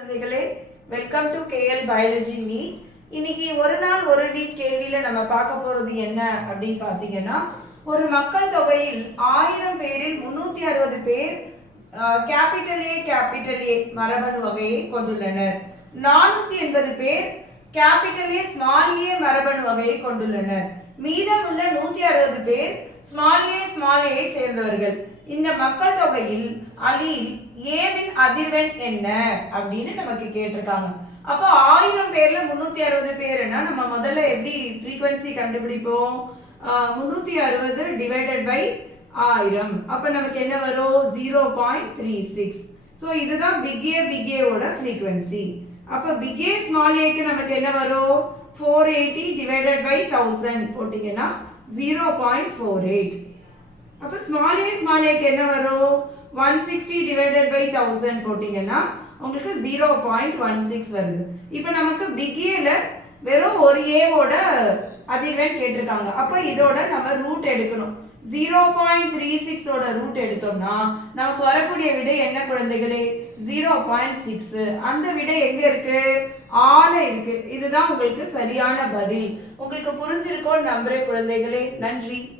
குழந்தைகளே welcome to KL biology நீ இன்னைக்கு ஒரு நாள் ஒரு நீட் கேள்வியில நம்ம பார்க்க போறது என்ன அப்படின்னு பார்த்தீங்கன்னா ஒரு மக்கள் தொகையில் ஆயிரம் பேரில் முன்னூத்தி அறுபது பேர் கேபிட்டல் ஏ கேபிட்டல் ஏ மரபணு வகையை கொண்டுள்ளனர். நானூத்தி எண்பது பேர் கேபிட்டல் ஏ ஸ்மால் ஏ மரபணு வகையை கொண்டுள்ளனர். மீதம் உள்ள நூத்தி அறுபது பேர் ஸ்மால் ஏ ஸ்மால் ஏ சேர்ந்தவர்கள். இந்த மக்கள் தொகையில் அலீல் ஏவின் அதிர்வெண் என்ன அப்படின்னு நமக்கு கேட்டிருக்காங்க. அப்போ ஆயிரம் பேர்ல முன்னூத்தி அறுபது பேர்னா நம்ம முதல்ல எப்படி ஃப்ரீக்வன்சி கண்டுபிடிப்போம்? முன்னூத்தி அறுபது டிவைடட் பை ஆயிரம். அப்ப நமக்கு என்ன வரும்? Zero point three six so இதுதான் பிகே பிகேவோட ஃப்ரீக்வன்சி அப்போ பிகே ஸ்மால் ஏக்கு நமக்கு என்ன வரும்? Four eighty divided by thousand போட்டிங்கன்னா ஜீரோ பாயிண்ட் ஃபோர் எயிட் அப்போ ஸ்மால் ஏ ஸ்மால் ஏக்கு என்ன வரும்? One sixty divided by thousand போட்டிங்கன்னா உங்களுக்கு ஜீரோ பாயிண்ட் ஒன் சிக்ஸ் வருது. இப்போ நமக்கு பிக் ஏல வெறும் ஒரு ஏவோட அதிர்வெண் கேட்டிருக்காங்க. அப்போ இதோட நம்ம ரூட் எடுக்கணும். ஜீரோ பாயிண்ட் த்ரீ சிக்ஸோட ரூட் எடுத்தோம்னா நமக்கு வரக்கூடிய விடை என்ன குழந்தைகளே? ஜீரோ பாயிண்ட் சிக்ஸ் அந்த விடை எங்க இருக்கு? ஆல இருக்கு. இதுதான் உங்களுக்கு சரியான பதில். உங்களுக்கு புரிஞ்சிருக்கோன்னு நம்புறேன் குழந்தைகளே. நன்றி.